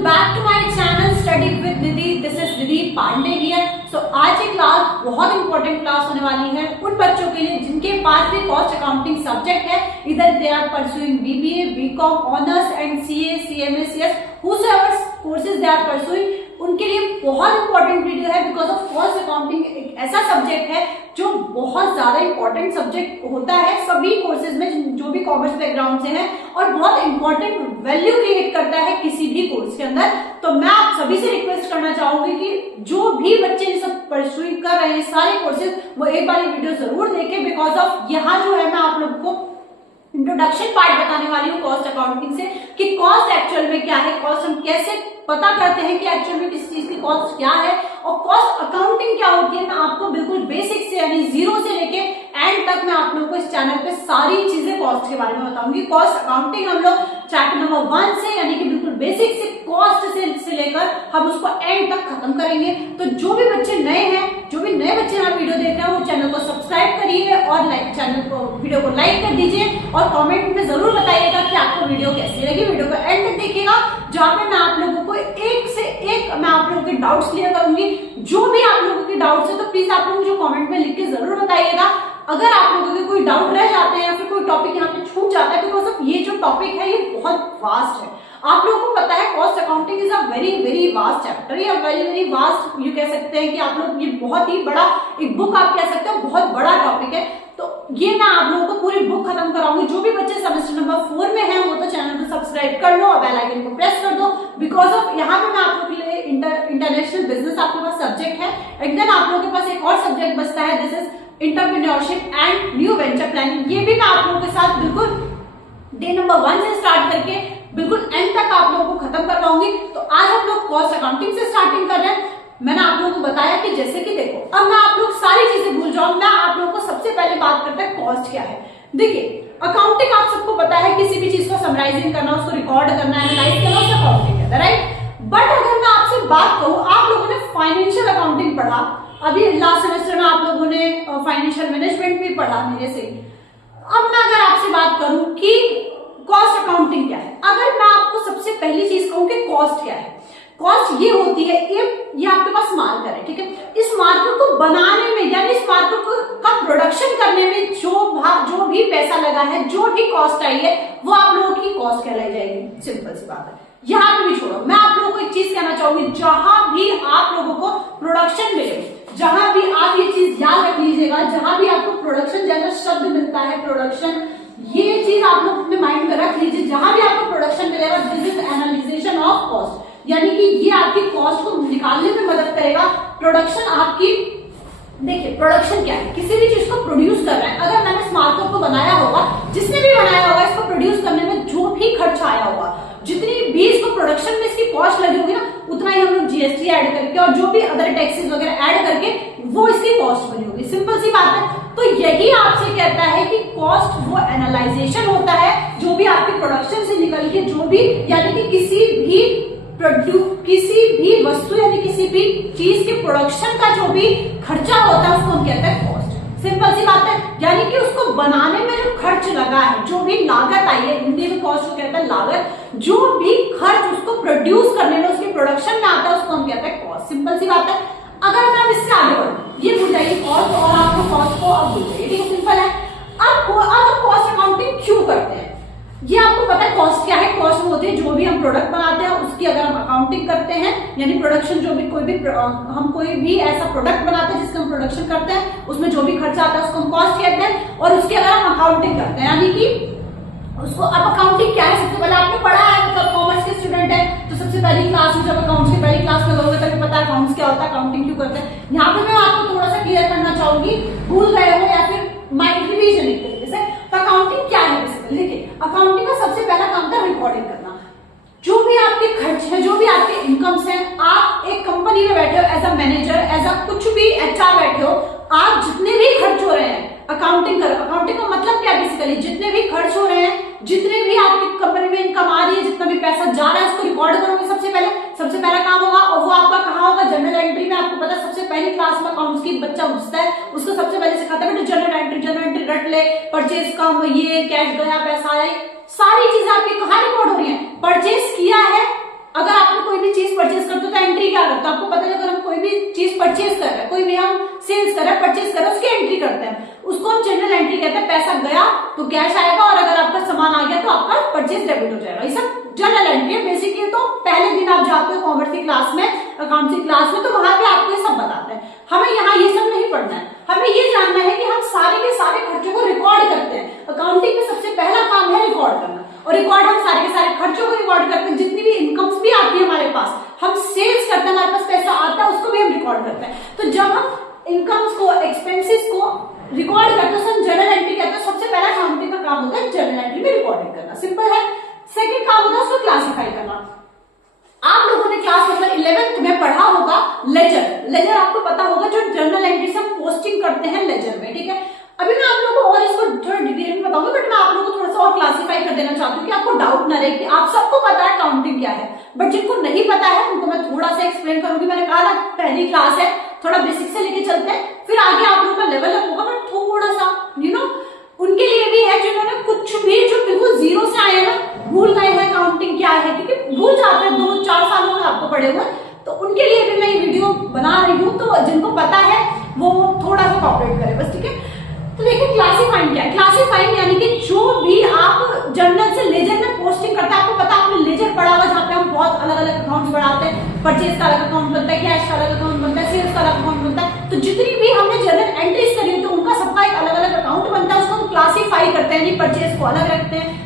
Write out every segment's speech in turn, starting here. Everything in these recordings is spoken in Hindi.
Back to my channel study with Nidhi. This is Nidhi Pandey here. So आज की क्लास बहुत इंपॉर्टेंट क्लास होने वाली है उन बच्चों के लिए जिनके पास भी कॉस्ट अकाउंटिंग सब्जेक्ट है, इधर they are pursuing BBA, BCom honours and CA, CMA, CS, whosoever courses they are pursuing, उनके लिए बहुत इंपॉर्टेंट वीडियो है। बिकॉज ऑफ कॉस्ट अकाउंटिंग एक ऐसा सब्जेक्ट है जो बहुत ज्यादा इंपॉर्टेंट सब्जेक्ट होता है सभी कोर्सेज में जो भी कॉमर्स बैकग्राउंड से है, और बहुत इंपॉर्टेंट वैल्यू क्रिएट करता है किसी भी कोर्स के अंदर। तो मैं आप सभी से रिक्वेस्ट करना चाहूंगी कि जो भी बच्चे ये सब परस्यूइंग कर रहे हैं सारे कोर्सेज, वो एक बार ये वीडियो जरूर देखें। बिकॉज ऑफ यहाँ जो है मैं आप लोग को इंट्रोडक्शन पार्ट बताने वाली हूँ कॉस्ट अकाउंटिंग से कि कॉस्ट एक्चुअल में क्या है, कॉस्ट हम कैसे पता करते हैं कि एक्चुअल में किसी चीज की कॉस्ट क्या है, और कॉस्ट अकाउंटिंग क्या होती है। मैं आपको बिल्कुल बेसिक से यानी जीरो से लेके एंड तक मैं आप लोगों को इस चैनल पे सारी चीजें कॉस्ट के बारे में बताऊंगी। कॉस्ट अकाउंटिंग हम लोग चैप्टर नंबर 1 से यानी कि बिल्कुल बेसिक से कॉस्ट से लेकर हम उसको एंड तक खत्म करेंगे। तो जो भी बच्चे नए हैं, जो भी नए बच्चे यहाँ वीडियो देख रहे हैं, वो चैनल को सब्सक्राइब करिए और चैनल को वीडियो को लाइक कर दीजिए, और कमेंट में जरूर बताइएगा कि आपको वीडियो कैसी लगी। वीडियो को एंड तक देखिएगा जहाँ पे मैं आप लोगों को एक से एक मैं आप लोगों के डाउट्स क्लियर करूंगी। जो भी आप लोगों के डाउट्स है तो प्लीज आप लोग मुझे कमेंट में लिख के जरूर बताइएगा। अगर आप लोगों के कोई डाउट रह जाते हैं या फिर कोई टॉपिक यहाँ पे छूट जाता है, बिकॉज ऑफ ये जो टॉपिक है ये बहुत वास्ट है। आप लोगों को पता है cost accounting is a very very vast chapter, या वेरी वेरी वास्ट यू कह सकते हैं कि आप लोग, ये बहुत ही बड़ा एक बुक आप कह सकते हो, बहुत बड़ा टॉपिक है। तो ये मैं आप लोगों को पूरी बुक खत्म कराऊंगी। जो भी बच्चे सेमेस्टर नंबर 4 में हैं वो तो चैनल को सब्सक्राइब कर लो और बेल आइकन को प्रेस कर दो। बिकॉज ऑफ यहाँ पे मैं आप लोगों के लिए इंटरनेशनल बिजनेस आपके पास सब्जेक्ट है, एंड देन आप लोगों के पास एक और सब्जेक्ट बचता है, this is entrepreneurship and new venture planning. ये भी मैं आप लोगों के साथ बिल्कुल डे नंबर 1 से स्टार्ट करके बिल्कुल एंड तक आप लोगों को खत्म करवाऊंगी। तो आज हम लोग कॉस्ट अकाउंटिंग से स्टार्टिंग कर रहे हैं। मैंने आप लोगों को बताया कि जैसे कि देखो, अब मैं आप लोग सारी चीजें भूल जाऊं, मैं आप लोगों को सबसे पहले बात करते हैं कॉस्ट क्या है। देखिए, अकाउंटिंग आप सबको पता है, किसी भी चीज को समराइजिंग करना, उसको रिकॉर्ड करना, एनालाइज करना, उसको अकाउंटिंग कहते हैं, राइट। बट अगर मैं आपसे बात करूं, आप लोगों ने फाइनेंशियल अकाउंटिंग पढ़ा, अभी लास्ट सेमेस्टर में आप लोगों ने फाइनेंशियल मैनेजमेंट भी पढ़ा मेरे से। अब मैं अगर आपसे बात करूं कि कॉस्ट अकाउंटिंग क्या है, अगर मैं आपको सबसे पहली चीज कहूं कि कॉस्ट क्या है, कॉस्ट ये होती है, ये आपके पास मार्कर है, ठीक है। इस मार्कर को बनाने में यानी इस मार्कर को का प्रोडक्शन करने में जो भी पैसा लगा है, जो भी कॉस्ट आई है, वो आप लोगों की कॉस्ट कहलाई जाएगी। सिंपल सी बात है। यहाँ पे भी छोड़ो, मैं आप लोगों को एक चीज कहना चाहूंगी, जहां भी आप लोगों को प्रोडक्शन मिले, जहां भी आप ये चीज याद रख लीजिएगा, जहां भी आपको प्रोडक्शन जैसा शब्द मिलता है, प्रोडक्शन, ये चीज आप लोग अपने माइंड में रख लीजिए। जहां भी आपको प्रोडक्शन मिलेगा, this is analysis of cost, यानी कि ये आपकी कॉस्ट को निकालने में मदद करेगा। प्रोडक्शन आपकी, देखिए प्रोडक्शन क्या है, किसी भी चीज को प्रोड्यूस कर रहा है। अगर मैंने इस मार्कर को बनाया होगा, जिसने भी बनाया होगा, इसको प्रोड्यूस करने में जो भी खर्च आया होगा, जितनी भी इसको प्रोडक्शन में इसकी कॉस्ट लगी होगी ना, उतना ही हम लोग जीएसटी ऐड करके और जो भी अदर टैक्सेस वगैरह ऐड करके वो इसकी कॉस्ट बनी होगी। सिंपल सी बात है। तो यही आपसे कहता है कि कॉस्ट वो एनालाइजेशन होता है जो भी आपके प्रोडक्शन से निकल के, जो भी यानी कि किसी भी वस्तु यानी किसी भी चीज के प्रोडक्शन का जो भी खर्चा होता है उसको हम कहते हैं कॉस्ट। सिंपल सी बात है। यानी कि उसको बनाने में जो खर्च लगा है, जो भी लागत आई है, हिंदी में कॉस्ट को कहते हैं लागत, जो भी खर्च उसको प्रोड्यूस करने में, उसके प्रोडक्शन में आता है, उसको हम कहते हैं कॉस्ट। सिंपल सी बात है। अगर मैं इससे आगे बढ़ूं, ये भूल जाइए कॉस्ट, और आपको कॉस्ट को अब भूल जाइए, ठीक है, सिंपल है। अब कॉस्ट अकाउंटिंग क्यों करते हैं, ये आपको पता है कॉस्ट क्या है। कॉस्ट होती है जो भी हम प्रोडक्ट बनाते हैं उसकी अगर हम अकाउंटिंग करते हैं, यानी प्रोडक्शन जो भी हम कोई भी ऐसा प्रोडक्ट बनाते हैं जिसका हम प्रोडक्शन करते हैं, उसमें जो भी खर्चा आता है उसको हम कॉस्ट कहते हैं, और उसकी अगर हम अकाउंटिंग करते हैं यानी कि उसको। अब अकाउंटिंग क्या है, सबसे पहले आपने पढ़ा है, मतलब कॉमर्स के स्टूडेंट है तो सबसे पहली क्लास में जब अकाउंट्स की पहली क्लास में करोगे तभी पता है अकाउंट्स क्या होता है, अकाउंटिंग क्यों करते हैं। यहाँ पे मैं आपको थोड़ा सा क्लियर करना चाहूंगी, भूल गए हो या फिर माइंड रिवीजन एक तरीके से। तो अकाउंटिंग क्या है बेसिकली, देखिए अकाउंटिंग का सबसे पहला काम था रिकॉर्डिंग करना। जो भी आपके खर्च है, जो भी आपके इनकम्स हैं, आप एक कंपनी में बैठे हो as a manager, as a कुछ भी एचआर बैठे हो, आप जितने भी खर्च हो रहे हैं अकाउंटिंग करो। अकाउंटिंग का मतलब क्या है बेसिकली, जितने भी खर्च हो रहे हैं, जितने भी आपकी कंपनी में इनकम आ रही है, जितना भी पैसा जा रहा है, उसको रिकॉर्ड करोगे। सबसे पहला काम होगा, और वो आपका कहाँ होगा, जनरल एंट्री में। आपको पता है सबसे पहली क्लास में अकाउंट्स की बच्चा घुसता है, उसको सबसे पहले सिखाता है बेटा जनरल एंट्री रट ले, परचेज कम, ये कैश गया, पैसा आया, सारी चीजें आपकी कहाँ रिकॉर्ड हो रही है। परचेज किया है, अगर आपने कोई एंट्री क्या करते हैं आपको पता है, अगर हम कोई भी चीज परचेज कर रहे हैं, कोई भी हम सेल्स कर रहे हैं, परचेज कर रहे हैं, उसकी एंट्री करते हैं, उसको हम जनरल एंट्री कहते हैं। पैसा गया तो कैश आएगा और अगर आपका सामान आ गया तो आपका परचेज डेबिट हो जाएगा। ये सब जनरल एंट्री है। बेसिकली तो पहले दिन आप जाते हो कॉमर्स की क्लास में, अकाउंट्स की क्लास में, तो वहां पे आपको ये सब बताते हैं। हमें यहाँ ये सब नहीं पढ़ना है, हमें ये जानना है कि हम सारे के सारे खर्चों को रिकॉर्ड करते हैं। अकाउंटिंग में सबसे पहला काम है रिकॉर्ड करना, और रिकॉर्ड हम सारे के सारे खर्चों को रिकॉर्ड करते हैं। जितनी भी इनकम्स भी आती है हमारे पास, हम सेल्स करते हैं, हमारे पास पैसा आता है, उसको भी हम रिकॉर्ड करते हैं। तो जब हम इनकम्स को, एक्सपेंसेस को रिकॉर्ड करते हैं, हम जनरल एंट्री कहते हैं। सबसे पहला अकाउंटिंग का काम होता है जनरल एंट्री में रिकॉर्डिंग करना, सिंपल है। सेकंड काम होता है उसको क्लासिफाई करना। आप लोगों ने क्लास नंबर 11th में पढ़ा होगा लेजर। लेजर आपको पता होगा, जो जर्नल एंट्री से हम पोस्टिंग करते हैं लेजर में, ठीक है। अभी मैं आप लोगों को और इसको थोड़ा डिटेल में बताऊंगी, बट मैं आप लोगों को थोड़ा सा और क्लासिफाई कर देना चाहती हूँ कि आपको डाउट ना रहे कि आप सबको पता है अकाउंटिंग क्या है, बट जिनको नहीं पता है उनको मैं थोड़ा सा एक्सप्लेन करूंगी। मैंने कहा ना पहली क्लास है, थोड़ा बेसिक से लेके चलते हैं, फिर आगे आप लोगों का लेवल अप होगा, बट थोड़ा सा उनके लिए भी है जिन्होंने कुछ भी, जो बिल्कुल जीरो से आए ना, भूल गए हैं अकाउंटिंग क्या है, क्योंकि भूल जाते हैं 2-4 सालों में आपको पढ़े हुए, तो उनके लिए भी मैं ये वीडियो बना रही हूँ। तो जिनको पता है वो थोड़ा सा कॉपरेट करें बस, ठीक है। तो देखिए क्लासिफाइंग क्या है। क्लासिफाइंग यानी कि जो भी आप जर्नल से लेजर में पोस्टिंग करते हैं, आपको पता है आपने लेजर पढ़ा हुआ जहाँ पे हम बहुत अलग अलग अकाउंट बढ़ाते हैं। परचेज का अलग अकाउंट बनता है, कैश का अलग अकाउंट बनता है, सेल्स का अलग अकाउंट बनता है। तो जितनी भी हमने जनरल एंट्रीज करी है तो उनका सबका एक अलग अलग अकाउंट बनता है, उसको हम क्लासिफाई करते हैं। परचेज को अलग रखते हैं,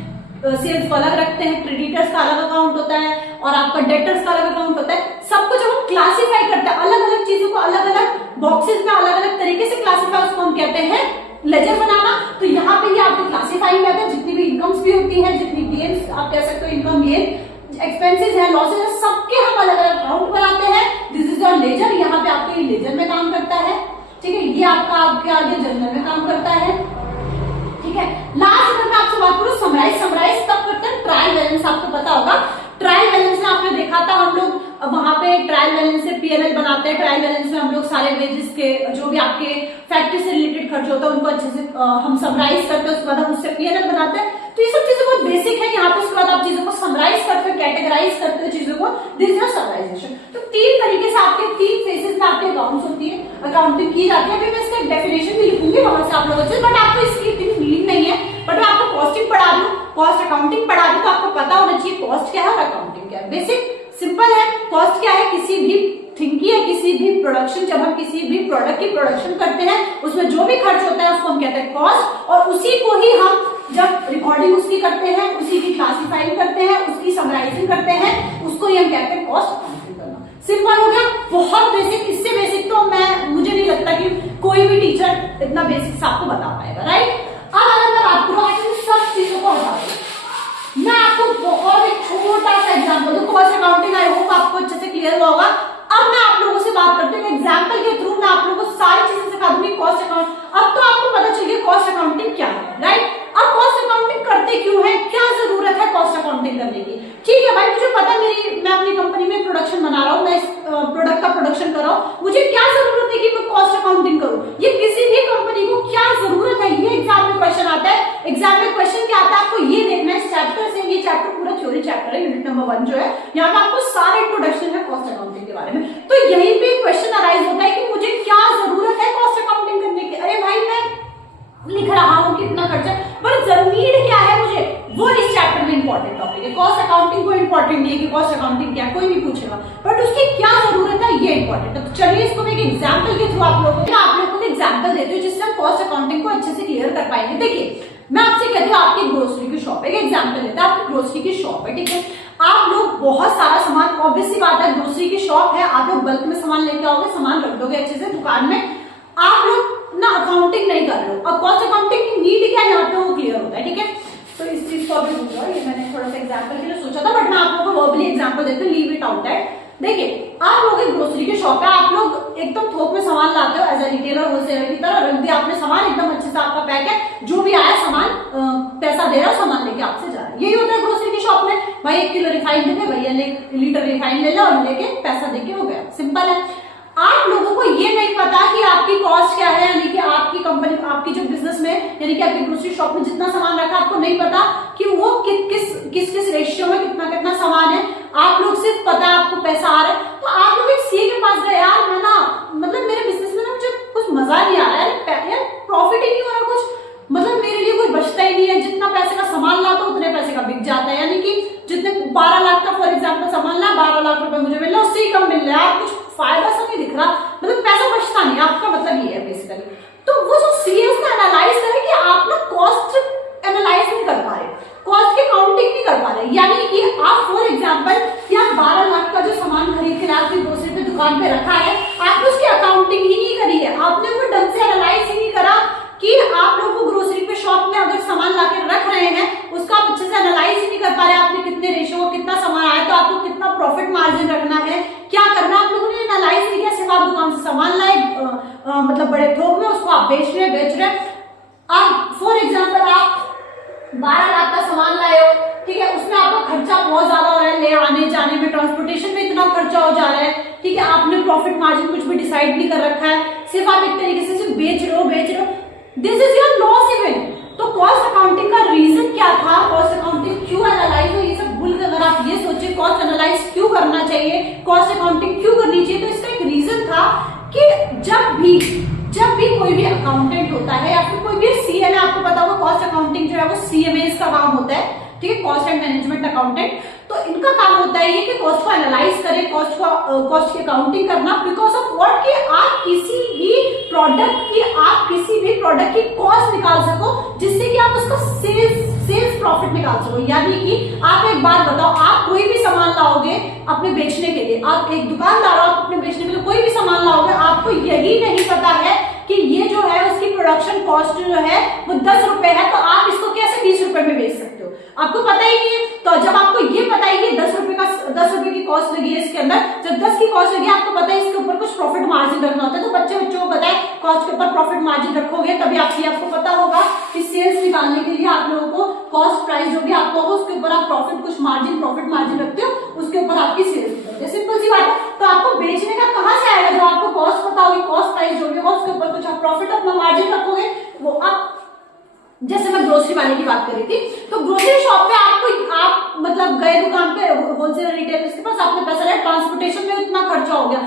सेल्स को अलग रखते हैं, क्रेडिटर्स का अलग अकाउंट होता है और आपका डेटर्स का अलग अकाउंट होता है। सबको जब हम क्लासिफाई करते हैं, अलग अलग चीजों को अलग अलग बॉक्सेस में अलग अलग तरीके से क्लासिफाई, उसको हम कहते हैं लेजर बनाना। तो यहाँ पे ये आपकी क्लासिफाइंग है, जितनी भी इनकम्स भी होती है, जितनी गेन्स आप कह सकते हो, इनकम गेन, एक्सपेंसेस है, लॉसेस है, सबके हम अलग अलग अकाउंट बनाते हैं। This is your ledger. यहाँ पे आपके लेजर में काम करता है, ठीक है। ये आपका आपके आगे जनरल में काम करता है, ठीक है। लास्ट अगर मैं आपसे बात करूं समराइज तब करते हैं ट्रायल बैलेंस। आपको पता होगा ट्रायल बैलेंस में आपने देखा था, हम लोग वहां पे ट्रायल बैलेंस से पीएनएल बनाते हैं। ट्रायल बैलेंस में हम लोग सारे वेजेस के, जो भी आपके फैक्ट्री से रिलेटेड खर्च होता है, उनको अच्छे से हम समराइज करते हैं, उसके बाद हम उससे पीएनएल बनाते हैं। तो ये सब चीजें बहुत बेसिक है यहाँ पे। उसके बाद आप चीजों को समराइज करते हो, कैटेगराइज करते हो चीजों को, दिस इज समराइजेशन। तो 3 तरीके से आपके 3 फेजेस में आपके अकाउंट्स होती है, अकाउंटिंग की जाती है। अभी मैं इसका डेफिनेशन भी लिखूंगी वहां से आप लोगों से, बट आपको इसकी इतनी नीड नहीं है। बट मैं आपको कॉस्टिंग पढ़ा रही हूँ, कॉस्ट अकाउंटिंग पढ़ा रही हूँ, तो आपको पता होना चाहिए कॉस्ट क्या है और अकाउंटिंग क्या है। बेसिक सिंपल है। कॉस्ट क्या है, किसी भी थिंग की या किसी भी प्रोडक्शन, जब हम किसी भी प्रोडक्ट की प्रोडक्शन करते हैं उसमें जो भी खर्च होता है उसको हम कहते हैं कॉस्ट, और उसी को ही हम जब रिकॉर्डिंग उसकी करते हैं, उसी की क्लासिफाइंग करते हैं, उसकी समराइजिंग करते हैं, उसको ही हम कहते हैं कॉस्ट अकाउंटिंग करना। सिंपल हो गया, बहुत बेसिक। इससे बेसिक तो मुझे नहीं लगता कि कोई भी टीचर इतना बेसिक्स आपको बता पाएगा, राइट। अब अगर मैं बात करूँ सब चीजों को हटा दूं, मैं आपको बहुत एक छोटा सा एग्जाम्पल दूं। कॉस्ट अकाउंटिंग आई होप आपको अच्छे से क्लियर हुआ होगा। अब मैं आप लोगों से बात करती हूँ एग्जाम्पल के थ्रू, मैं आप लोगों को सारी चीजें सिखा दूंगी कॉस्ट अकाउंट। अब तो आपको पता चल गया कॉस्ट अकाउंटिंग क्या है, राइट। अब कॉस्ट अकाउंटिंग करते क्यों है, क्या जरूरत है कॉस्ट अकाउंटिंग करने की, ठीक है भाई। मुझे पता मैं अपनी कंपनी में प्रोडक्शन बना रहा हूँ, मैं इस प्रोडक्ट का प्रोडक्शन कर रहा हूँ, मुझे क्या जरूरत है कि मैं कॉस्ट अकाउंटिंग करूँ। ये किसी भी कंपनी को क्या जरूरत है, ये एग्जाम में क्वेश्चन आता है। एग्जाम में क्वेश्चन क्या आता है, आपको ये देखना है चैप्टर से। ये चैप्टर पूरा थ्योरी चैप्टर है, यूनिट नंबर 1 जो है, यहाँ पे आपको सारे इंट्रोडक्शन है कॉस्ट अकाउंटिंग के बारे में। तो यहीं पे क्वेश्चन अराइज होता है कि मुझे क्या जरूरत है कॉस्ट अकाउंटिंग करने की। अरे भाई मैं लिख रहा हूँ कितना खर्चा, पर नीड क्या है मुझे, वो इस चैप्टर में इंपॉर्टेंट टॉपिक है। कॉस्ट अकाउंटिंग को इंपॉर्टेंट नहीं है कि कॉस्ट अकाउंटिंग क्या, कोई भी पूछेगा, बट उसकी क्या जरूरत है ये इंपॉर्टेंट है। तो चलिए इसको मैं एक एग्जाम्पल के थ्रू आप लोगों को एग्जाम्पल देती हूँ जिससे हम कॉस्ट अकाउंटिंग को अच्छे से क्लियर कर पाएंगे। देखिए मैं आपसे कहती हूँ आपकी ग्रोसरी की शॉप है, एग्जाम्पल लेते हैं, आपकी ग्रोसरी की शॉप है, ठीक है। आप लोग बहुत सारा सामान, ऑब्वियस सी बात है ग्रोसरी की शॉप है, आप लोग बल्क में सामान लेके आओगे, सामान रख दोगे अच्छे से दुकान में, आप लोग ना अकाउंटिंग नहीं कर रहे हो। अब कॉस्ट अकाउंटिंग की नीड क्या है यहाँ पे वो क्लियर होता है, ठीक है। तो इस चीज को अभी दूंगा, ये मैंने थोड़ा सा एग्जाम्पल के लिए सोचा था, बट मैं आप लोगों को वर्बली एग्जाम्पल देती हूँ, लीव इट आउट दैट। देखिए आप लोग एक ग्रोसरी की शॉप है, आप लोग एकदम थोक में सामान लाते हो एज ए रिटेलर, होलसेलर की तरह रख दिया आपने सामान, एकदम अच्छे से आपका पैक है, जो भी आया सामान पैसा दे रहा है, सामान लेके आपसे जा रहा है। यही होता है ग्रोसरी की शॉप में, भाई 1 किलो रिफाइंड देंगे, भैया 1 लीटर रिफाइंड ले लो और लेके पैसा देके हो गया, सिंपल है। आप लोगों को ये नहीं पता कि आपकी कॉस्ट क्या है, यानी कि आपकी कंपनी, आपकी जो बिजनेस में, यानी कि आपकी ग्रोसरी शॉप में जितना सामान रखा आपको नहीं पता कि वो किस रेशियो में कितना कितना सामान है। आप लोग सिर्फ पता है आपको पैसा आ रहा है, तो आप लोग लाख का फॉर एग्जाम्पल सामान ला, 12 लाख रुपए मुझे मिल रहा है, उससे कम मिल रहा है, कुछ फायदा सा नहीं दिख रहा, मतलब पैसा बचता नहीं, आपका मतलब ये है बेसिकली। तो वो जो सीए उसका एनालाइज करे कि आप ना कॉस्ट एनालाइज नहीं कर पा रहे, कॉस्ट की काउंटिंग नहीं कर पा रहे, यानी कि आप फॉर एग्जांपल कि आप 12 लाख का जो सामान खरीद के आपकी ग्रोसरी पे दुकान पे रखा है, आपने उसकी अकाउंटिंग ही नहीं करी है, आपने वो ढंग से एनालाइज ही नहीं करा कि आप लोग को ग्रोसरी पे शॉप में अगर सामान लाके रख रहे हैं उसका आप अच्छे से एनालाइज ही नहीं कर पा रहे, आपने कितने रेशो कितना सामान आया, तो आपको कितना प्रॉफिट मार्जिन रखना है, क्या करना, आप लोगों ने एनालाइज नहीं किया, सिर्फ आप दुकान से सामान लाए, मतलब बड़े थोक में उसको आप बेच रहे। अब फॉर एग्जाम्पल आप 12 लाख का सामान लाए हो, ठीक है, उसमें आपका खर्चा बहुत ज्यादा हो रहा है, ले आने जाने में, ट्रांसपोर्टेशन में इतना खर्चा हो जा रहा है, ठीक है, आपने प्रॉफिट मार्जिन कुछ भी डिसाइड नहीं कर रखा है, सिर्फ आप एक तरीके से सिर्फ बेच रहे हो, this is your loss even. तो कॉस्ट अकाउंटिंग का रीजन क्या था, कॉस्ट अकाउंटिंग क्यों एनालाइज हो, ये सब भूल कर अगर आप ये सोचे कॉस्ट एनालाइज क्यों करना चाहिए, कॉस्ट अकाउंटिंग क्यों करनी चाहिए, तो इसका एक रीजन था कि जब भी कोई भी अकाउंटेंट होता है या फिर कोई भी सीए में, आपको पता होगा कॉस्ट अकाउंटिंग जो है वो सीएमएस का काम होता है, ठीक है, कॉस्ट एंड मैनेजमेंट अकाउंटेंट, तो इनका काम होता है ये कि कॉस्ट को एनालाइज करें, कॉस्ट की अकाउंटिंग करना, बिकॉज ऑफ व्हाट कि आप किसी भी प्रोडक्ट की कॉस्ट निकाल सको, जिससे कि आप उसका सेल्स प्रॉफिट निकाल सको। यानी कि आप एक बात बताओ, आप कोई भी सामान लाओगे अपने बेचने के लिए, आप एक दुकानदार हो, आप अपने बेचने के लिए कोई भी सामान लाओगे, आपको यही नहीं पता है कि ये जो है उसकी प्रोडक्शन कॉस्ट जो है वो 10 रुपए है, तो आप इसको कैसे 20 रुपए में बेच सकते हो, आपको पता ही नहीं है। तो जब आपको ये पता है कि 10 रुपए की कॉस्ट लगी है इसके अंदर, जब 10 की कॉस्ट लगी है, आपको पता है इसके ऊपर कुछ प्रॉफिट मार्जिन रखना होता है, तो बच्चों को पता है कॉस्ट के ऊपर प्रॉफिट मार्जिन रखोगे तभी आपको पता होगा कि सेल्स निकालने के लिए आप लोगों को कॉस्ट प्राइस जो भी आपको होगा उसके ऊपर आप प्रॉफिट मार्जिन रखते हो, उसके ऊपर आपकी सेल्स होती है, सिंपल सी बात है। तो आपको बेचने का कहां से आएगा, जो आपको कॉस्ट पता होगी, कॉस्ट प्राइस जो भी होगा उसके ऊपर कुछ आप प्रॉफिट अपना मार्जिन रखोगे। वो आप जैसे मैं ग्रोसरी वाले की बात कर रही थी, तो ग्रोसरी शॉप पे आप मतलब गए दुकान पे होलसेलर रिटेलर्स के पास, आपने पैसा लिया, ट्रांसपोर्टेशन में उतना खर्चा हो गया,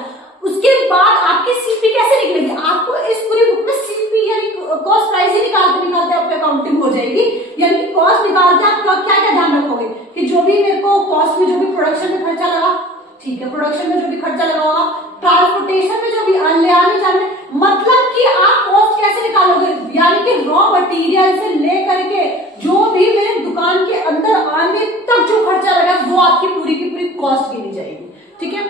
उसके बाद आपकी सीपी कैसे निकलेगी, आपको इस पूरी बुक में सीपी यानी कॉस्ट प्राइस ही निकालते आपकी अकाउंटिंग हो जाएगी, यानी कॉस्ट निकालते आप क्या क्या ध्यान रखोगे कि जो भी मेरे को कॉस्ट में जो भी प्रोडक्शन में खर्चा लगा, ठीक है, प्रोडक्शन में जो भी खर्चा लगा होगा, ट्रांसपोर्टेशन में जो भी ले आने जाने, मतलब कि आप कॉस्ट कैसे निकालोगे, यानी कि रॉ मटेरियल से लेकर के जो भी मेरे दुकान के अंदर आने तक जो खर्चा लगा वो आपकी पूरी की पूरी कॉस्ट गिनी जाएगी, ठीक है।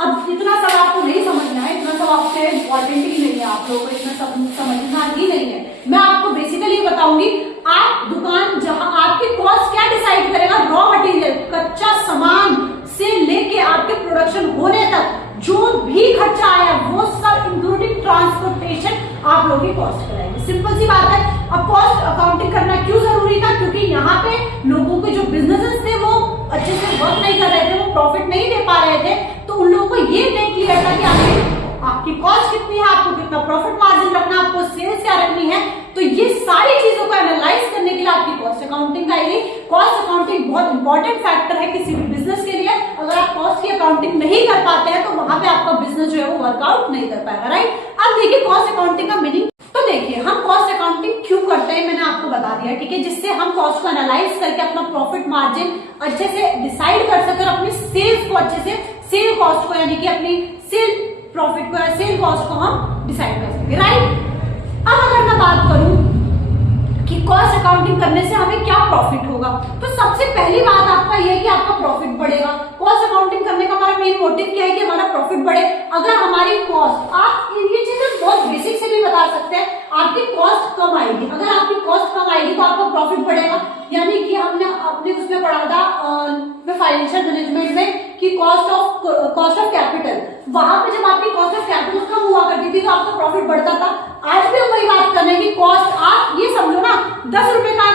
अब इतना सब आपको नहीं समझना है, इतना सब आपके इम्पोर्टेंट ही नहीं है, आप लोगों को इतना सब समझना ही नहीं है। मैं आपको बेसिकली बताऊंगी, आप दुकान जहां आपकी कॉस्ट क्या डिसाइड करेगा, रॉ मटेरियल, कच्चा सामान से लेके आपके प्रोडक्शन होने तक जो भी खर्चा आया वो सब इंक्लूडिंग ट्रांसपोर्टेशन आप लोग की कॉस्ट कराएंगे, सिंपल सी बात है। अब कॉस्ट अकाउंटिंग करना क्यों जरूरी था, क्योंकि यहाँ पे लोगों के जो बिजनेसेस थे वो अच्छे से वर्क नहीं कर रहे थे, वो प्रॉफिट नहीं दे पा रहे थे, तो उन लोगों को ये नहीं क्लियर था कि आपकी कॉस्ट कितनी है, आपको कितना प्रॉफिट मार्जिन रखना, आपको सेल्स क्या रखनी है। तो ये सारी चीजों को एनालाइज करने के लिए आपकी कॉस्ट अकाउंटिंग आएगी। कॉस्ट अकाउंटिंग बहुत इंपॉर्टेंट फैक्टर है किसी भी बिजनेस के लिए। अगर आप कॉस्ट की अकाउंटिंग नहीं कर पाते हैं तो वहां पे आपका बिजनेस जो है वो वर्कआउट नहीं कर पाएगा, राइट। अब देखिए कॉस्ट अकाउंटिंग का मीनिंग। तो देखिए हम कॉस्ट अकाउंटिंग क्यों करते हैं, मैंने आपको बता दिया, ठीक है, जिससे हम कॉस्ट को एनालाइज करके अपना प्रॉफिट मार्जिन अच्छे से डिसाइड कर सके और अपनी सेल्स को अच्छे से, सेल कॉस्ट को यानी कि अपनी सेल प्रॉफिट को या सेल कॉस्ट को हम डिसाइड कर सके, राइट। अब अगर मैं बात करूं कि कॉस्ट अकाउंटिंग करने से हमें क्या प्रॉफिट होगा, तो सबसे पहली बात आपका यह है कि आपका प्रॉफिट बढ़ेगा। कॉस्ट अकाउंटिंग करने का हमारा मेन मोटिव क्या है कि हमारा प्रॉफिट बढ़े। अगर हमारी कॉस्ट, आप ये चीजें बहुत बेसिक से भी बता सकते हैं, आपकी कॉस्ट कम आएगी, अगर आपकी कॉस्ट कम आएगी तो आपका प्रॉफिट बढ़ेगा। यानी कि हमने अपने उसमें पढ़ा था फाइनेंशियल मैनेजमेंट में कि कॉस्ट ऑफ कैपिटल, वहां पे जब आपकी कॉस्ट ऑफ कैपिटल कम हुआ करती थी तो आपका प्रॉफिट बढ़ता था। आज भी हम वही बात करने की कॉस्ट, आप ये समझो ना 10 रुपए का,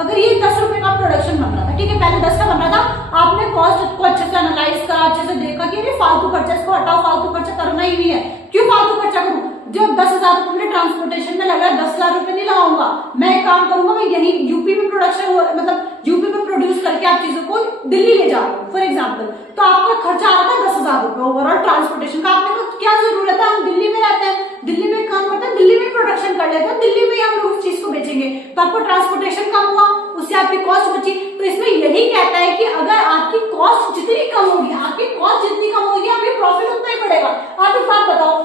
अगर ये 10 रुपए का प्रोडक्शन बन रहा था, ठीक है, पहले 10 का बन रहा था, आपने कॉस्ट को अच्छे से एनालाइज करा, अच्छे से देखा कि ये फालतू खर्चा, इसको हटाओ, फालतू खर्चा करना ही नहीं है, क्यों फालतू खर्चा करूं, जो 10,000 रुपए मेरे ट्रांसपोर्टेशन में लग रहा है 10,000 रुपए नहीं लगाऊंगा, मैं एक काम करूंगा, मैं यही यूपी में प्रोडक्शन मतलब यूपी में प्रोड्यूस करके आप चीजों को दिल्ली ले जा रहे हो फॉर एग्जाम्पल, तो आपका खर्चा आता है 10,000 रुपए ओवरऑल ट्रांसपोर्टेशन का। आपने तो क्या जरूरत है, हम दिल्ली में रहते हैं, दिल्ली में काम करते हैं, दिल्ली में प्रोडक्शन कर लेते हैं, दिल्ली में हम लोग उस चीज को बेचेंगे, तो आपको ट्रांसपोर्टेशन कम हुआ, उससे आपकी कॉस्ट बची। तो इसमें यही कहता है कि अगर आपकी कॉस्ट जितनी कम होगी, आपकी कॉस्ट जितनी कम होगी, आपकी प्रॉफिट उतना ही बढ़ेगा। आप एक बात बताओ,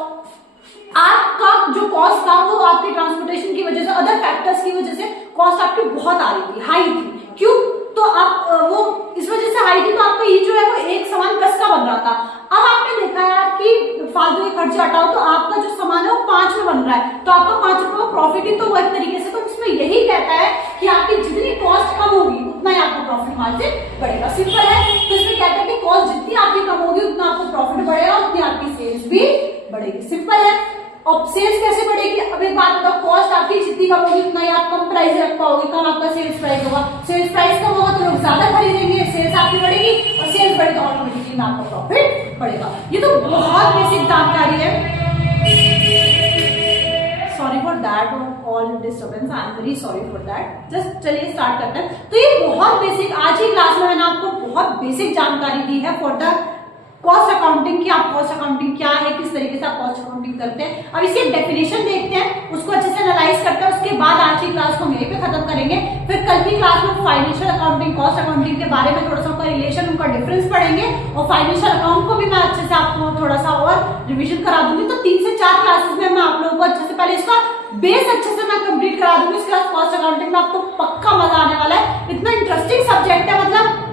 आपका जो कॉस्ट था वो आपके ट्रांसपोर्टेशन की वजह से, अदर फैक्टर्स की वजह से कॉस्ट आपकी बहुत आ रही थी, हाई थी, क्यों? तो आप वो इस वजह से हाई थी, तो आपका ये जो है वो एक सामान 10 का बन रहा था। अब आपने देखा यार कि फालतू के खर्चे हटाओ तो आपका जो सामान है वो 5 में बन रहा है, तो आपका 5 रुपए का प्रॉफिट ही तो वो एक तरीके से। तो इसमें यही कहता है कि आपकी जितनी कॉस्ट कम होगी उतना ही आपका प्रॉफिट मार्जिन बढ़ेगा, सिंपल है। तो इसमें कहता है कि कॉस्ट जितनी आपकी कम होगी उतना आपको प्रॉफिट बढ़ेगा, उतनी आपकी सेल्स भी बढ़ेगी, सिंपल है। और सेल्स कैसे बढ़ेगी? अब एक बात बताओ, कॉस्ट आपकी जितनी कम होगी उतना ही आप कम प्राइस रख पाओगे, कम आपका सेल्स प्राइस होगा, सेल्स प्राइस कम होगा तो लोग ज्यादा खरीदेंगे, सेल्स आपकी बढ़ेगी, और सेल्स बढ़ेगी तो ऑटोमेटिकली आपका प्रॉफिट बढ़ेगा। ये तो बहुत बेसिक जानकारी है। Sorry for that all disturbance, I am very sorry for that. Just चलिए स्टार्ट करते हैं। तो ये बहुत बेसिक, आज ही क्लास में मैंने आपको बहुत बेसिक जानकारी दी है फॉर द कॉस्ट अकाउंटिंग की। आप कॉस्ट अकाउंटिंग क्या है, किस तरीके से आप कॉस्ट अकाउंटिंग करते हैं। अब इसकी डेफिनेशन देखते हैं, उसको अच्छे से एनालाइज करते हैं, उसके बाद आज की क्लास को हम यहीं पे खत्म करेंगे। फिर कल की क्लास में फाइनेंशियल अकाउंटिंग, कॉस्ट अकाउंटिंग के बारे में थोड़ा सा उनका रिलेशन, उनका डिफरेंस पढ़ेंगे, और फाइनेंशियल अकाउंट को भी मैं अच्छे से आपको थोड़ा सा और रिविजन करा दूंगी। तो 3 से 4 क्लासेस में मैं आप लोगों को अच्छे से, पहले इसका बेस अच्छे से मैं कंप्लीट करा दूंगी। इसके बाद कॉस्ट अकाउंटिंग में आपको पक्का मजा आने वाला है, इतना इंटरेस्टिंग सब्जेक्ट है, मतलब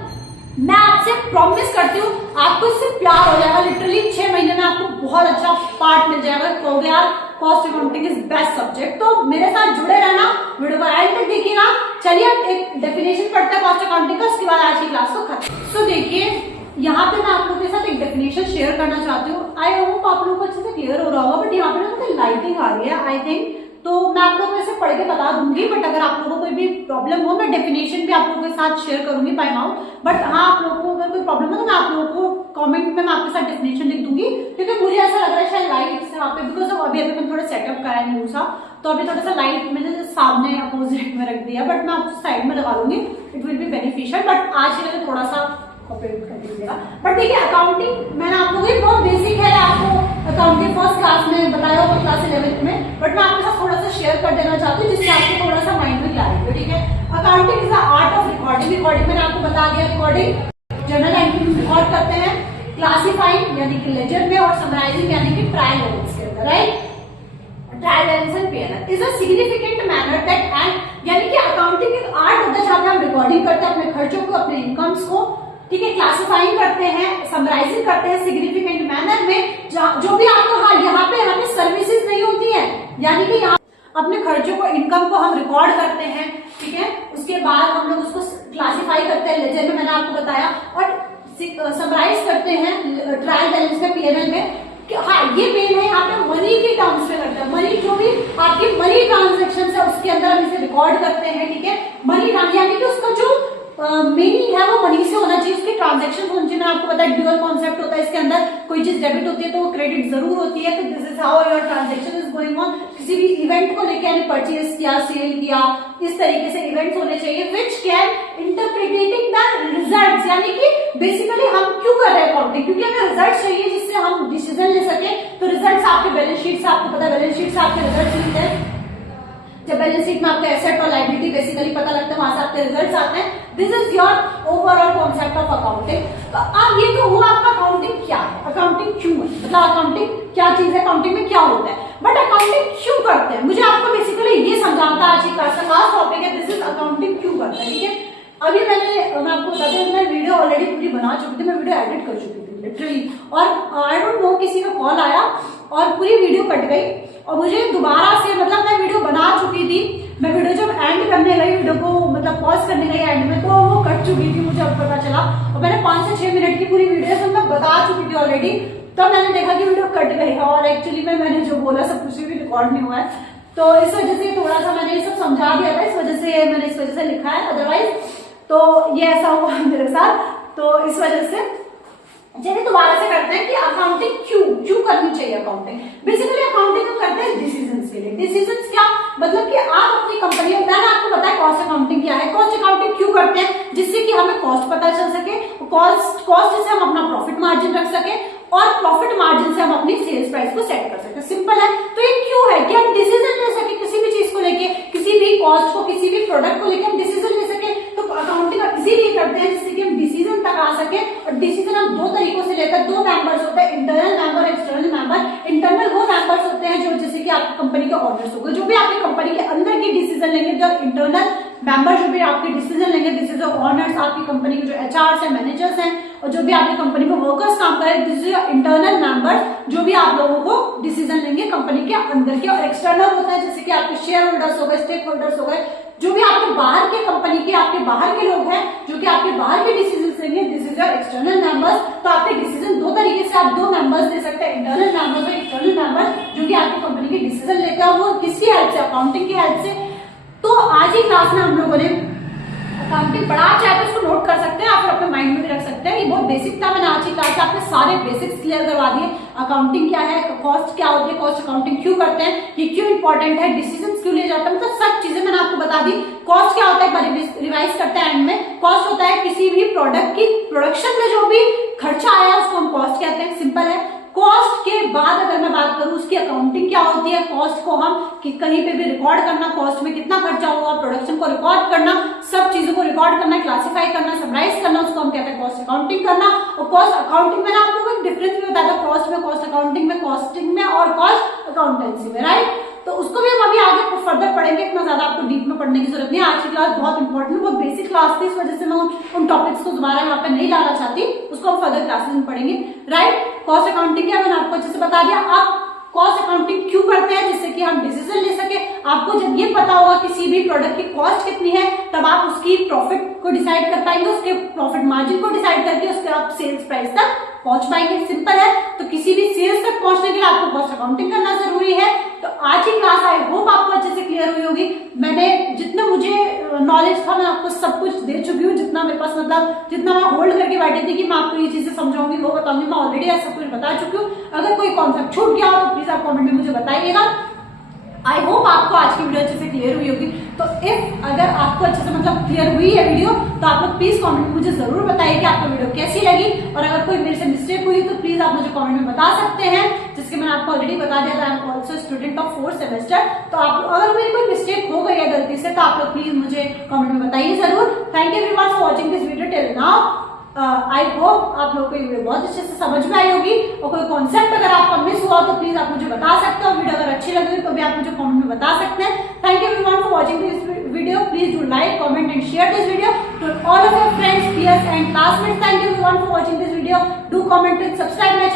मैं आपसे प्रॉमिस करती हूँ आपको इससे प्यार हो जाएगा। लिटरली 6 महीने में आपको बहुत अच्छा पार्ट मिल जाएगा, कहोगे यार cost accounting is best subject. तो मेरे साथ जुड़े रहना, वीडियो को एंड तक देखिएगा। चलिए अब एक डेफिनेशन पढ़ते हैं कॉस्ट अकाउंटिंग का, उसके बाद आज की क्लास को खत्म। तो देखिए यहाँ पे मैं आप लोगों के साथ एक डेफिनेशन शेयर करना चाहती हूँ। आई होप आप लोगों को अच्छे से क्लियर हो रहा होगा, बट यहाँ पे ना लाइटिंग आ रही है आई थिंक, तो मैं आप लोगों को ऐसे पढ़ के बता दूंगी, बट अगर आप लोगों को कोई भी प्रॉब्लम हो मैं डेफिनेशन भी आप लोगों के साथ शेयर करूंगी बाय माउथ। बट हाँ, आप लोगों को अगर कोई प्रॉब्लम हो तो मैं आप लोगों को कमेंट में मैं आपके साथ डेफिनेशन लिख दूंगी, क्योंकि मुझे ऐसा लग रहा है शायद लाइट से वहाँ पे, बिकॉज अभी मैंने थोड़ा सेटअप करा है न्यू सा, तो अभी थोड़ा सा लाइट मैंने सामने अपोजिट में रख दिया, बट मैं आपको साइड में लगा लूंगी, it will be beneficial. But आज के लिए थोड़ा सा कॉपरेट कर दीजिएगा। बट देखिए अकाउंटिंग मैंने आप लोगों को बहुत बेसिक है, आपको अकाउंटिंग फर्स्ट क्लास में बताया होगा, क्लास 11th में, बट मैं आपके साथ थोड़ा सा शेयर कर देना चाहती हूँ जिससे आपको थोड़ा सा माइंड में क्लैरिटी हो, ठीक है। Accounting is the art of recording. Recording मैंने आपको बता दिया, रिकॉर्डिंग जर्नल एंट्री रिकॉर्ड करते हैं, क्लासिफाइंग यानी कि लेजर में, और समराइजिंग यानी कि ट्रायल बैलेंस के अंदर, right. Trial balance and P&L is a significant manner that and, यानी कि अकाउंटिंग एक आर्ट होता है जहां पे हम रिकॉर्डिंग करते हैं अपने खर्चों को, अपने इनकम्स को, ठीक है, क्लासिफाइंग करते हैं, समराइजिंग करते हैं सिग्निफिकेंट मैनर में, जो भी आपको हाँ यहाँ पे सर्विसेज नहीं होती है, यानी कि यहाँ अपने खर्चों को, इनकम को हम रिकॉर्ड करते हैं, ठीक है। उसके बाद हम लोग उसको क्लासिफाई करते हैं लेजर में, मैंने आपको बताया, और समराइज करते हैं ट्रायल बैलेंस में, P&L में। हाँ ये मेन है, यहाँ पे मनी के टर्म्स में करते हैं, मनी जो भी आपकी मनी ट्रांजेक्शन है उसके अंदर हम इसे रिकॉर्ड करते हैं, ठीक है। मनी यानी कि उसका जो मीनिंग है वो मनी से होना चाहिए, उसके ट्रांजैक्शन होने चाहिए। मैंने आपको बताया ड्यूअल कॉन्सेप्ट होता है इसके अंदर, कोई चीज डेबिट होती है तो वो क्रेडिट जरूर होती है। तो this is how your transaction is going on. किसी भी इवेंट को लेकर यानी परचेज किया, सेल किया, इस तरीके से इवेंट्स होने चाहिए which can interpreting the results, यानी कि बेसिकली हम क्यों कर रहे हैं अकाउंटिंग, क्योंकि हमें रिजल्ट चाहिए जिससे हम डिसीजन ले सके। तो रिजल्ट आपके बैलेंस शीट से, आपको पता है बैलेंस शीट से आपके रिजल्ट मिलते हैं, जब बैलेंस शीट में आपके एसेट और लायबिलिटी बेसिकली पता लगता है, वहां से आपके रिजल्ट्स आते हैं। This is your overall concept of accounting. तो अब ये तो हुआ आपका अकाउंटिंग क्या है, अकाउंटिंग क्यों है, मतलब अकाउंटिंग क्या चीज है, अकाउंटिंग में क्या होता है, बट अकाउंटिंग क्यों करते हैं, मुझे आपको बेसिकली ये समझाना आज की क्लास का खास टॉपिक है, दिस इज अकाउंटिंग क्यों करते हैं, ठीक है। अभी मैं आपको बताती हूँ, मैं वीडियो ऑलरेडी पूरी बना चुकी थी, मैं वीडियो एडिट कर चुकी थी लिटरली, और आई डोंट नो किसी का कॉल आया और पूरी वीडियो कट गई, और मुझे दोबारा से, मतलब मैं वीडियो बना चुकी थी, मैं वीडियो जब एंड करने गई, वीडियो को मतलब पॉज करने गई एंड में, तो वो कट चुकी थी, मुझे अब पता चला। और मैंने 5 से 6 मिनट की पूरी वीडियो सब मैं बता चुकी थी ऑलरेडी, तब मैंने देखा कि वीडियो कट गई है, और एक्चुअली में मैंने जो बोला सब कुछ भी रिकॉर्ड नहीं हुआ है, तो इस वजह से थोड़ा सा मैंने सब समझा दिया था, इस वजह से मैंने इस वजह से लिखा है, अदरवाइज तो ये ऐसा हुआ मेरे साथ, तो इस वजह से चलिए दोबारा से करते हैं कि अकाउंटिंग क्यों करनी चाहिए। अकाउंटिंग बेसिकली अकाउंटिंग हम करते हैं डिसीजंस के लिए। डिसीजंस क्या मतलब कि आप अपनी कंपनी में, मैंने आपको बताया कॉस्ट अकाउंटिंग क्या है। कॉस्ट अकाउंटिंग क्यों करते हैं? जिससे कि हमें कॉस्ट पता चल सके, कॉस्ट से हम अपना प्रॉफिट मार्जिन रख सके और प्रॉफिट मार्जिन से हम अपनी सेल्स प्राइस को सेट कर सकते हैं। सिंपल है। तो ये क्यों है कि हम डिसीजन ले सके किसी भी चीज को लेके, किसी भी कॉस्ट को, किसी भी प्रोडक्ट को लेके हम डिसीजन ले सके। तो अकाउंटिंग इसीलिए करते हैं जिससे कि हम डिसीजन तक आ सके। और डिसीजन हम दो तरीकों से लेते हैं। दो मेंबर्स होते हैं, internal member, external member. Internal वो मेंबर्स होते हैं जो जैसे कि आपकी कंपनी के ऑनर्स हो गए, जो भी आपकी कंपनी के अंदर की डिसीजन लेंगे। जो इंटरनल मेंबर जो भी आपके डिसीजन लेंगे, दिस इज ऑनर्स, आपकी कंपनी के जो एचआर है, मैनेजर्स हैं, और जो भी आपकी कंपनी में वर्कर्स काम करें, दिस इज इंटरनल मेंबर, जो भी आप लोगों को डिसीजन लेंगे कंपनी के अंदर के। और एक्सटर्नल होता है जैसे कि आपके शेयर होल्डर्स हो गए, स्टेक होल्डर्स हो गए, जो भी आपके बाहर के कंपनी के, आपके बाहर के लोग हैं जो कि आपके बाहर के डिसीजन लेंगे, this is your external members. तो आपके डिसीजन दो तरीके से आप दो मेंबर्स ले सकते हैं, इंटरनल मेंबर्स और एक्सटर्नल मेंबर्स, जो कि आपकी कंपनी के डिसीजन लेते हैं। वो किसकी हेल्प से? अकाउंटिंग की हेल्प से। तो आज की क्लास में हम लोगों ने अकाउंटिंग पढ़ा, चाहे तो उसको नोट कर सकते हैं, आप अपने माइंड में भी रख सकते हैं। ये बहुत बेसिक था। मैंने आज की क्लास में आपने सारे बेसिक्स क्लियर करवा दिए। अकाउंटिंग क्या है, कॉस्ट क्या होती है, कॉस्ट अकाउंटिंग क्यों करते हैं, ये क्यों इंपॉर्टेंट है, डिसीजन क्यों लिए जाते हैं, मतलब सब चीजें मैंने आपको बता दी। कॉस्ट क्या होता है, रिवाइज करते हैं एंड में। कॉस्ट होता है किसी भी प्रोडक्ट की प्रोडक्शन में जो भी खर्चा आया उसको हम कॉस्ट कहते हैं। सिंपल है। कॉस्ट के बाद अगर मैं बात करूं उसकी अकाउंटिंग क्या होती है, कॉस्ट को हम कहीं पे भी रिकॉर्ड करना, कॉस्ट में कितना खर्चा हुआ, प्रोडक्शन को रिकॉर्ड करना, सब चीजों को रिकॉर्ड करना, क्लासिफाई करना, समराइज करना, उसको हम कहते हैं कॉस्ट अकाउंटिंग करना। और कॉस्ट अकाउंटिंग में ना आपको एक डिफरेंस भी बताया था, कॉस्ट में, कॉस्ट अकाउंटिंग में, कॉस्टिंग में और कॉस्ट अकाउंटेंसी में, राइट। तो उसको भी हम अभी आगे फर्दर पढ़ेंगे, इतना ज्यादा आपको डीप में पढ़ने की जरूरत नहीं है। आज की क्लास बहुत इंपॉर्टेंट, बहुत बेसिक क्लास थी, इस वजह से मैं उन टॉपिक्स को दोबारा यहाँ पे नहीं लाना चाहती, उसको हम फर्दर क्लासेस में पढ़ेंगे, राइट। कॉस्ट अकाउंटिंग क्या मैंने आपको अच्छे से बता दिया। आप कॉस्ट अकाउंटिंग क्यों करते हैं? जिससे कि हम डिसीजन ले सके। आपको जब ये पता होगा किसी भी प्रोडक्ट की कॉस्ट कितनी है, तब आप उसकी प्रॉफिट को डिसाइड कर पाएंगे, उसके प्रॉफिट मार्जिन को डिसाइड करके उसके आप सेल्स प्राइस तक पहुंच पाएंगे। सिंपल है। तो किसी भी सेल्स तक पहुंचने के लिए आपको कॉस्ट अकाउंटिंग करना जरूरी है। तो आज की क्लास आई होप आपको अच्छे से क्लियर हुई होगी। मैंने जितना मुझे नॉलेज था मैं आपको सब कुछ दे चुकी हूँ, जितना मेरे पास मतलब जितना मैं होल्ड करके बैठी थी कि मैं आपको ये चीजें समझाऊंगी वो बताऊंगी, मैं ऑलरेडी सब कुछ बता चुकी हूँ। अगर कोई कॉन्सेप्ट छूट गया हो तो प्लीज आप कमेंट में मुझे बताइएगा। आई होप आपको आज की वीडियो अच्छे से क्लियर हुई होगी। तो इफ अगर आपको अच्छे से मतलब क्लियर हुई है वीडियो, तो आप लोग प्लीज कमेंट में मुझे जरूर बताइए कि आपको वीडियो कैसी लगी। और अगर कोई मेरे से मिस्टेक हुई तो प्लीज आप मुझे कमेंट में बता सकते हैं, जिसके मैंने आपको ऑलरेडी बता दिया था। I am also student of 4th semester. तो आप अगर मेरी कोई मिस्टेक हो गई है गलती से, तो आप लोग प्लीज मुझे कमेंट में बताइए जरूर। Thank you everyone for watching this video till now. I hope आप लोग को ये वीडियो बहुत अच्छे से समझ में आई होगी। और कोई कॉन्सेप्ट अगर आपका मिस हुआ तो प्लीज आप मुझे बता सकते हो। वीडियो अगर अच्छी लगी तो भी आप मुझे कमेंट में बता सकते हैं। Thank you everyone for watching this video. Please do like, comment and share this video to all of your friends, peers and classmates. Thank you everyone for watching this video. Do comment and subscribe my channel.